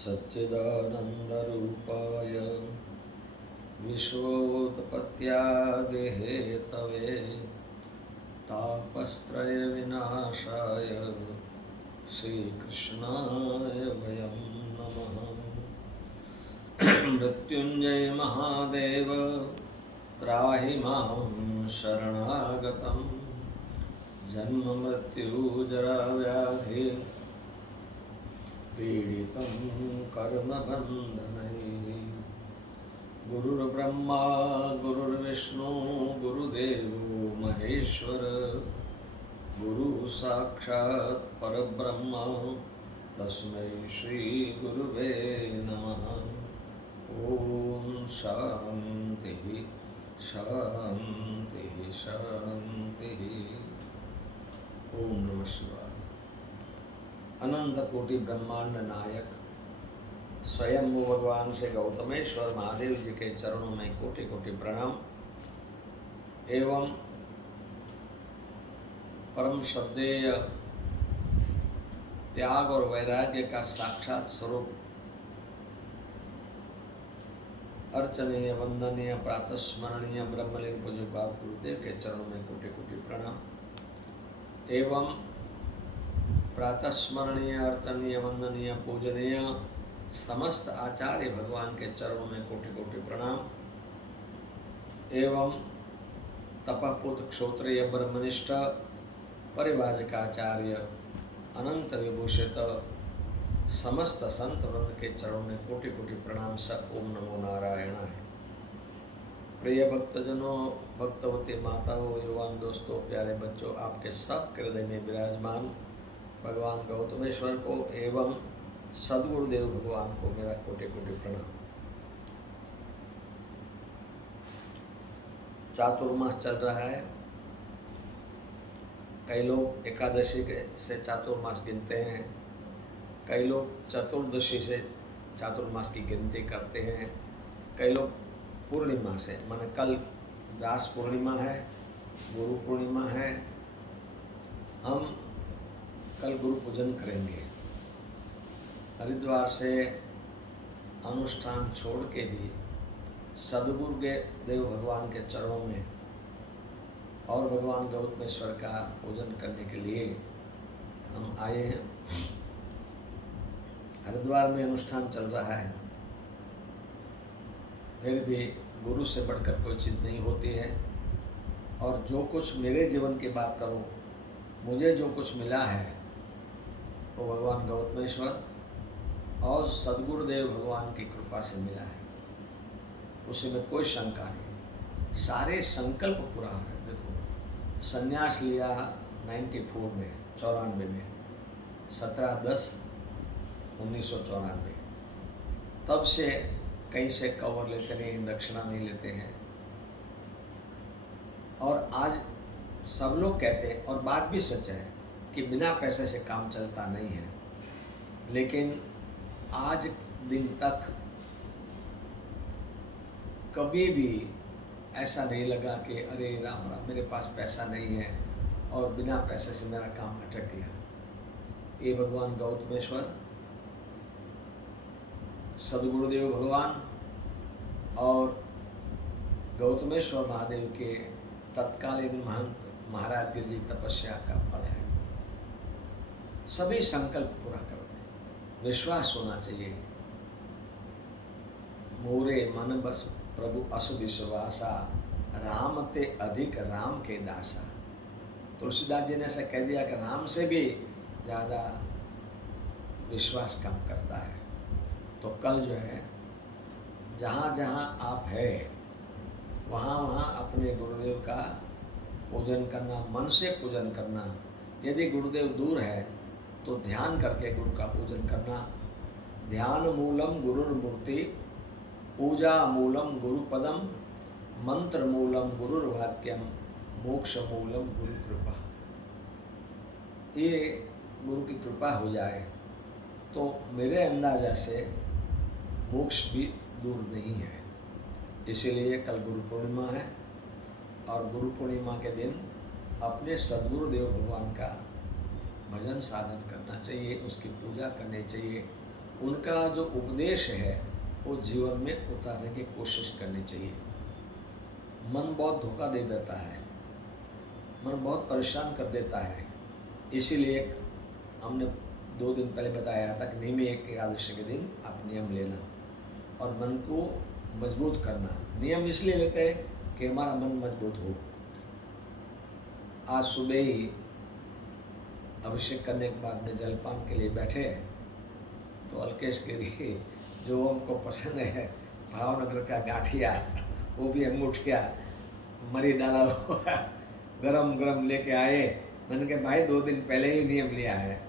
सच्चिदानन्दरूपाय विश्वोत्पत्त्यादिहेतवे तापत्रयविनाशाय श्रीकृष्णाय वयं नमः। मृत्युंजय महादेव त्राहि मां शरणागतं जन्म मृत्यु जरा व्याधि पीडितं कर्मबन्धनैः। गुरुर्ब्रह्मा गुरुर्विष्णु गुरुदेवो महेश्वर गुरु साक्षात् परब्रह्म तस्मै श्री गुरुवे नमः। ओम शांति शांति शांति। ओम नमः शिवाय। अनंत कोटि ब्रह्मांड नायक स्वयं भगवान से गौतमेश्वर महादेव जी के चरणों में कोटि कोटि प्रणाम एवं परम श्रद्धेय त्याग और वैराग्य का साक्षात स्वरूप अर्चनीय वंदनीय प्रातस्मरणीय ब्रह्मलीन पूज्यपाद गुरुदेव के चरणों में कोटि कोटि प्रणाम एवं प्रातस्मरणीय अर्चनीय वंदनीय पूजनीय समस्त आचार्य भगवान के चरणों में कोटि कोटि प्रणाम एवं तपपुत क्षोत्रिय ब्रह्मनिष्ठ परिभाषिकाचार्य अनंत विभूषित समस्त संत वृंद के चरणों में कोटि कोटि प्रणाम स ओम नमो नारायण है। प्रिय भक्तजनों, भक्तवती माताओं, युवान दोस्तों, प्यारे बच्चों, आपके सब हृदय में विराजमान भगवान गौतमेश्वर को एवं सद्गुरुदेव भगवान को मेरा कोटि कोटि प्रणाम। चातुर्मास चल रहा है। कई लोग एकादशी से चातुर्मास गिनते हैं, कई लोग चतुर्दशी से चातुर्मास की गिनती करते हैं, कई लोग पूर्णिमा से, माने कल व्यास पूर्णिमा है, गुरु पूर्णिमा है, हम कल गुरु पूजन करेंगे। हरिद्वार से अनुष्ठान छोड़ के भी सद्गुरु के देव भगवान के चरणों में और भगवान गौतमेश्वर का पूजन करने के लिए हम आए हैं। हरिद्वार में अनुष्ठान चल रहा है, फिर भी गुरु से बढ़कर कोई चीज़ नहीं होती है। और जो कुछ मेरे जीवन की बात करूं, मुझे जो कुछ मिला है वो भगवान गौतमेश्वर और सद्गुरुदेव भगवान की कृपा से मिला है, उसी में कोई शंका नहीं। सारे संकल्प पूरा हो गए। देखो, संन्यास लिया 94 में, 94 में, 17/10/1994। तब से कहीं से कवर लेते नहीं, दक्षिणा नहीं लेते हैं। और आज सब लोग कहते हैं, और बात भी सच है, कि बिना पैसे से काम चलता नहीं है। लेकिन आज दिन तक कभी भी ऐसा नहीं लगा कि अरे राम राम मेरे पास पैसा नहीं है और बिना पैसे से मेरा काम अटक गया। ये भगवान गौतमेश्वर, सद्गुरुदेव भगवान और गौतमेश्वर महादेव के तत्कालीन महंत महाराज गिर जी तपस्या का फल है। सभी संकल्प पूरा करते हैं। विश्वास होना चाहिए। मोरे मन बस प्रभु अस विश्वासा, राम ते अधिक राम के दासा। तुलसीदास जी ने ऐसा कह दिया कि राम से भी ज़्यादा विश्वास काम करता है। तो कल जो है, जहाँ जहाँ आप है वहाँ वहाँ अपने गुरुदेव का पूजन करना, मन से पूजन करना। यदि गुरुदेव दूर है तो ध्यान करके गुरु का पूजन करना। ध्यान मूलम गुरुर्मूर्ति, पूजा मूलम गुरुपदम, मंत्र मूलम गुरुर्वाक्यम, मोक्ष मूलम गुरु कृपा। ये गुरु की कृपा हो जाए तो मेरे अंदाजा से मोक्ष भी दूर नहीं है। इसीलिए कल गुरु पूर्णिमा है और गुरु पूर्णिमा के दिन अपने सद्गुरुदेव भगवान का भजन साधन करना चाहिए, उसकी पूजा करनी चाहिए उनका जो उपदेश है वो जीवन में उतारने की कोशिश करनी चाहिए। मन बहुत धोखा दे देता है, मन बहुत परेशान कर देता है। इसीलिए हमने 2 दिन पहले बताया था कि नियम एकादशी के दिन आप नियम लेना और मन को मजबूत करना। नियम इसलिए लेते हैं कि हमारा मन मजबूत हो। आज सुबह ही अभिषेक करने के बाद में जलपान के लिए बैठे तो अल्केश गिरी जो हमको पसंद है भावनगर का गाठिया, वो भी अंगूठिया मरी डाला हुआ गरम गरम लेके आए। मैंने कहा भाई 2 दिन पहले ही नियम लिया है।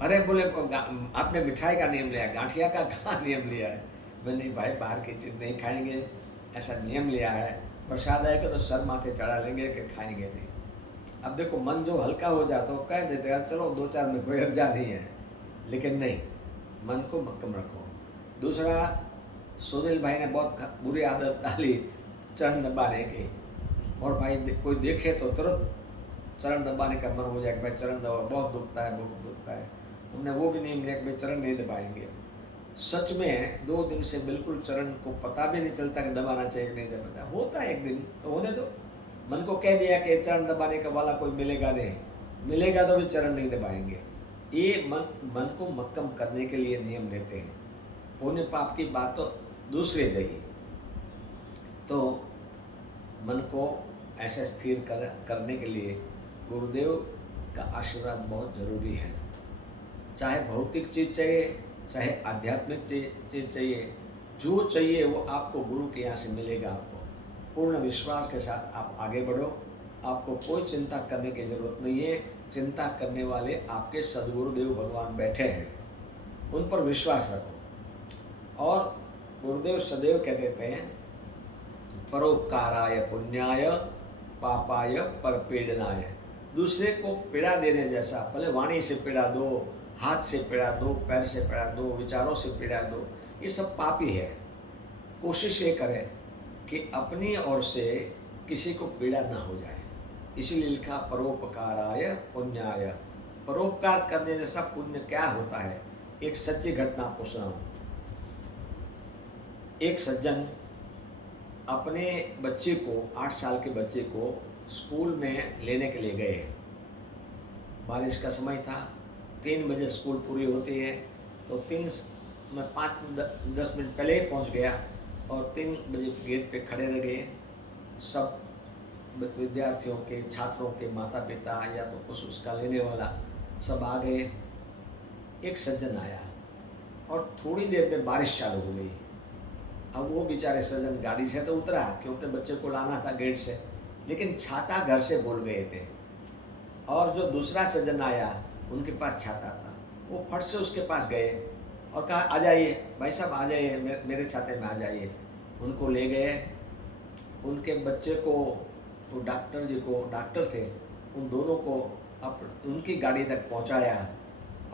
अरे बोले आपने मिठाई का नियम लिया है, गाठिया का कहाँ नियम लिया है? मैंने नहीं भाई, बाहर की चीज़ नहीं खाएंगे, ऐसा नियम लिया है। प्रसाद आएगा तो सर माथे चढ़ा लेंगे कि खाएंगे नहीं। अब देखो मन जो हल्का हो जाता है कह देते हैं चलो 2-4 में कोई अर्जा नहीं है, लेकिन नहीं, मन को मक्कम रखो। दूसरा, सुनील भाई ने बहुत बुरी आदत डाली चरण दबाने की, और भाई कोई देखे तो तुरंत चरण दबाने का मन हो जाए कि भाई चरण दबा, बहुत दुखता है, बहुत दुखता है। हमने वो भी नहीं लिया कि भाई चरण नहीं दबाएंगे। सच में 2 दिन से बिल्कुल चरण को पता भी नहीं चलता कि दबाना चाहिए कि नहीं दबाना होता है। एक दिन तो होने दो, मन को कह दिया कि चरण दबाने का वाला कोई मिलेगा नहीं, मिलेगा तो भी चरण नहीं दबाएंगे। ये मन को मक्कम करने के लिए नियम लेते हैं। पुण्य पाप की बात तो दूसरी गई, तो मन को ऐसा स्थिर करने के लिए गुरुदेव का आशीर्वाद बहुत ज़रूरी है। चाहे भौतिक चीज़ चाहिए, चाहे आध्यात्मिक चीज़ चाहिए, जो चाहिए वो आपको गुरु के यहाँ से मिलेगा। आपको पूर्ण विश्वास के साथ आप आगे बढ़ो, आपको कोई चिंता करने की ज़रूरत नहीं है। चिंता करने वाले आपके सदगुरुदेव भगवान बैठे हैं, उन पर विश्वास रखो। और गुरुदेव सदैव कह देते हैं परोपकाराय पुण्याय पापाय परपीड़नाय। दूसरे को पीड़ा देने जैसा, भले वाणी से पीड़ा दो, हाथ से पीड़ा दो, पैर से पीड़ा दो, विचारों से पीड़ा दो, ये सब पाप ही है। कोशिश ये करें कि अपनी ओर से किसी को पीड़ा ना हो जाए। इसीलिए लिखा परोपकाराय पुण्याय। परोपकार करने जैसा पुण्य क्या होता है? एक सच्ची घटना आपको सुनाऊं। एक सज्जन अपने बच्चे को, 8 साल के बच्चे को स्कूल में लेने के लिए गए। बारिश का समय था, 3 बजे स्कूल पूरी होती है, तो 5-10 मिनट पहले ही पहुंच गया और 3 बजे गेट पे खड़े रह गए। सब विद्यार्थियों के, छात्रों के माता पिता या तो कुछ उसका लेने वाला सब आ गए। एक सज्जन आया और थोड़ी देर में बारिश चालू हो गई। अब वो बेचारे सज्जन गाड़ी से तो उतरा कि अपने बच्चे को लाना था गेट से, लेकिन छाता घर से भूल गए थे। और जो दूसरा सज्जन आया उनके पास छाता था, वो फट से उसके पास गए और कहा आ जाइए भाई साहब, आ जाइए मेरे छाते में आ जाइए। उनको ले गए, उनके बच्चे को, तो डॉक्टर जी को, डॉक्टर थे, उन दोनों को उनकी गाड़ी तक पहुंचाया।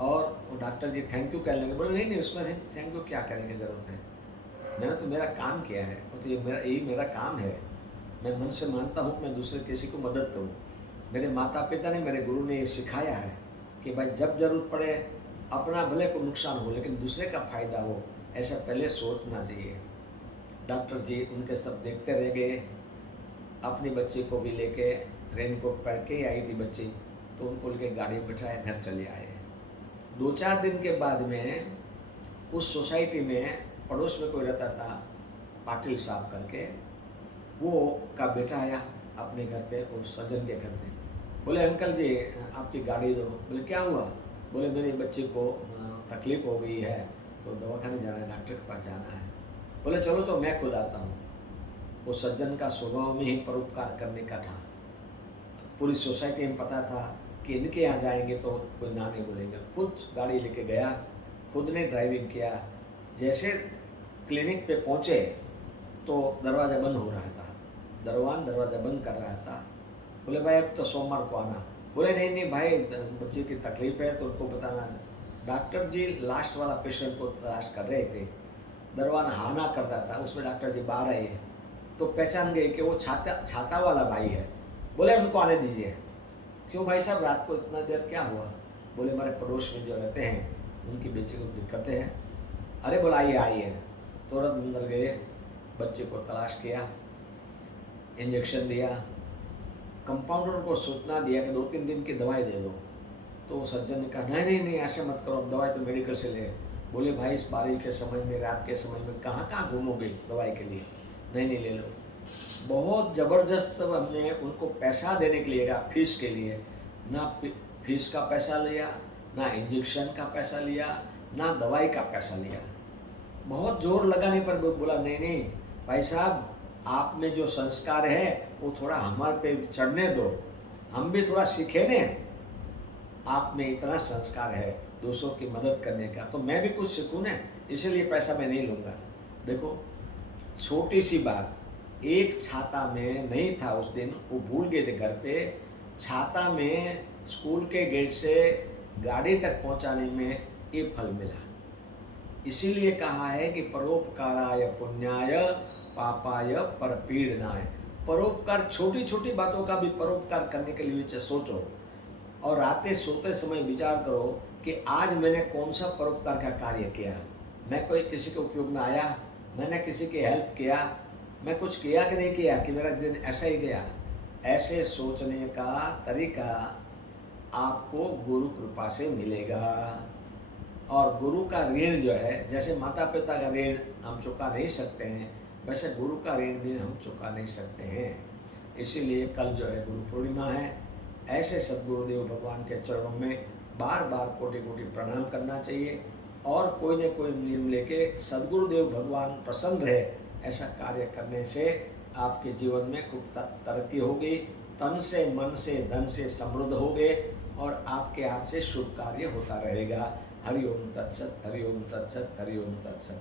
और वो डॉक्टर जी थैंक यू कहने लगे। बोले नहीं नहीं, उसमें थैंक यू क्या करने की ज़रूरत है, मैंने तो मेरा काम किया है, वो तो यही मेरा काम है। मैं मन से मानता हूँ मैं दूसरे किसी को मदद करूँ। मेरे माता पिता ने, मेरे गुरु ने ये सिखाया है कि भाई जब ज़रूरत पड़े अपना भले को नुकसान हो लेकिन दूसरे का फ़ायदा हो, ऐसा पहले सोचना चाहिए। डॉक्टर जी उनके सब देखते रह गए। अपने बच्चे को भी लेके, रेनकोट पहन के आई थी बच्ची, तो उनको लेके गाड़ी में बिठाया, घर चले आए। 2-4 दिन के बाद में उस सोसाइटी में पड़ोस में कोई रहता था, पाटिल साहब करके, वो का बेटा आया अपने घर पे, उस सज्जन के घर पे। बोले अंकल जी आपकी गाड़ी दो। बोले क्या हुआ? बोले मेरे बच्चे को तकलीफ़ हो गई है, तो दवाखाने जाना है, डॉक्टर के पास जाना है। बोले चलो तो मैं खुद आता हूँ। वो सज्जन का स्वभाव में ही परोपकार करने का था। पूरी सोसाइटी में पता था कि इनके यहाँ जाएंगे तो कोई ना नहीं बोलेंगे। खुद गाड़ी लेके गया, खुद ने ड्राइविंग किया। जैसे क्लिनिक पे पहुँचे तो दरवाज़ा बंद हो रहा था, दरवाज़ा बंद कर रहा था। बोले भाई अब तो सोमवार को आना। बोले नहीं नहीं भाई, बच्चे की तकलीफ़ है तो उनको बताना। डॉक्टर जी लास्ट वाला पेशेंट को तलाश कर रहे थे, दरवाज़ा हाना करता था, उसमें डॉक्टर जी बाहर आए तो पहचान गए कि वो छाता वाला भाई है। बोले उनको आने दीजिए। क्यों भाई साहब, रात को इतना देर क्या हुआ? बोले हमारे पड़ोस में जो रहते हैं उनकी बेचे को दिक्कतें हैं। अरे बोला आइए आइए, तुरंत अंदर गए, बच्चे को तलाश किया, इंजेक्शन दिया, कंपाउंडर को सूचना दिया कि 2-3 दिन की दवाई दे दो। तो सज्जन ने कहा नहीं नहीं नहीं, ऐसे मत करो, अब दवाई तो मेडिकल से ले। बोले भाई इस बारिश के समय में, रात के समय में कहाँ कहाँ घूमोगे दवाई के लिए, नहीं नहीं ले लो। बहुत ज़बरदस्त हमने उनको पैसा देने के लिए कहा, फीस के लिए, ना फीस का पैसा लिया, ना इंजेक्शन का पैसा लिया, ना दवाई का पैसा लिया। बहुत जोर लगाने पर बोला नहीं नहीं भाई साहब, आप में जो संस्कार है वो थोड़ा हमारे पे चढ़ने दो, हम भी थोड़ा सीखें ने। आप में इतना संस्कार है दूसरों की मदद करने का, तो मैं भी कुछ सीखूँ ना, इसीलिए पैसा मैं नहीं लूँगा। देखो छोटी सी बात, एक छाता में नहीं था उस दिन, वो भूल गए थे घर पे, छाता में स्कूल के गेट से गाड़ी तक पहुंचाने में ये फल मिला। इसीलिए कहा है कि परोपकाराय पुण्याय पापाय परपीड़नाय। परोपकार, छोटी छोटी बातों का भी परोपकार करने के लिए सोचो, और रातें सोते समय विचार करो कि आज मैंने कौन सा परोपकार का कार्य किया, मैं कोई किसी के उपयोग में आया, मैंने किसी की हेल्प किया, मैं कुछ किया कि नहीं किया, कि मेरा दिन ऐसा ही गया। ऐसे सोचने का तरीका आपको गुरु कृपा से मिलेगा। और गुरु का ऋण जो है, जैसे माता पिता का ऋण हम चुका नहीं सकते हैं, वैसे गुरु का ऋण भी हम चुका नहीं सकते हैं। इसीलिए कल जो है गुरु पूर्णिमा है। ऐसे सद्गुरुदेव भगवान के चरणों में बार बार कोटि कोटि प्रणाम करना चाहिए, और कोई न कोई नियम लेके सद्गुरुदेव भगवान प्रसन्न रहे, ऐसा कार्य करने से आपके जीवन में खूब तरक्की होगी, तन से मन से धन से समृद्ध होगे, और आपके हाथ से शुभ कार्य होता रहेगा। हरि ओम तत्सत, हरि ओम तत्सत, हरि ओम तत्सत।